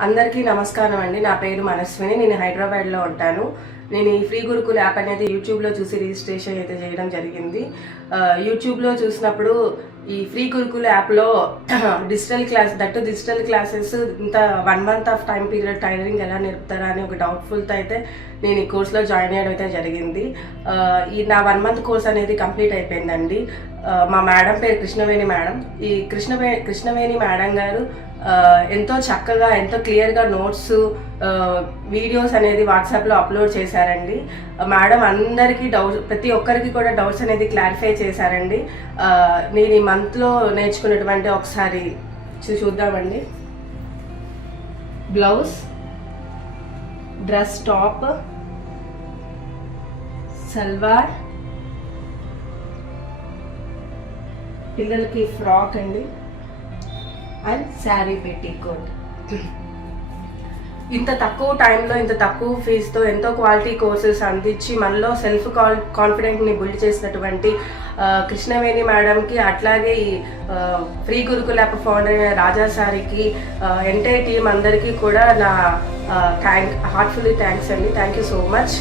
అందరికీ నమస్కారం అండి నా పేరు మనస్విని. నేను హైదరాబాద్లో ఉంటాను. నేను ఈ ఫ్రీ గురుకుల్ యాప్ అనేది యూట్యూబ్లో చూసి రిజిస్ట్రేషన్ అయితే చేయడం జరిగింది. యూట్యూబ్లో చూసినప్పుడు ఈ ఫ్రీ గురుకుల యాప్లో digital class that digital classes ఇంత one month of time period tailoring ఎలా నేర్పుతారా అని ఒక డౌట్ఫుల్తో అయితే నేను ఈ కోర్స్లో జాయిన్ అయ్యడం అయితే జరిగింది. ఈ నా వన్ మంత్ కోర్స్ అనేది కంప్లీట్ అయిపోయిందండి. మా మేడం పేరు కృష్ణవేణి మేడం. ఈ కృష్ణవే కృష్ణవేణి మేడం గారు ఎంతో చక్కగా ఎంతో క్లియర్గా నోట్స్ వీడియోస్ అనేది వాట్సాప్లో అప్లోడ్ చేశారండి. మేడం అందరికీ డౌట్ ప్రతి ఒక్కరికి కూడా డౌట్స్ అనేది క్లారిఫై చేశారండి. నేను ఈ మంత్లో నేర్చుకున్నటువంటి ఒకసారి చూద్దామండి. బ్లౌజ్ డ్రెస్ టాప్ సల్వార్ పిల్లలకి ఫ్రాక్ అండి. అండ్ శారీ పెట్టికోట్ ఇంత తక్కువ టైంలో ఇంత తక్కువ ఫీజుతో ఎంతో క్వాలిటీ కోర్సెస్ అందించి మనలో సెల్ఫ్ కాన్ఫిడెంట్ని బిల్డ్ చేసినటువంటి కృష్ణవేణి మేడంకి అట్లాగే ఈ ఫ్రీ గురుకుల ఫౌండర్ అయిన రాజా సారికి ఎంటైర్ టీం అందరికీ కూడా నా థ్యాంక్ హార్ట్ఫుల్లీ థ్యాంక్స్ అండి. Thank you so much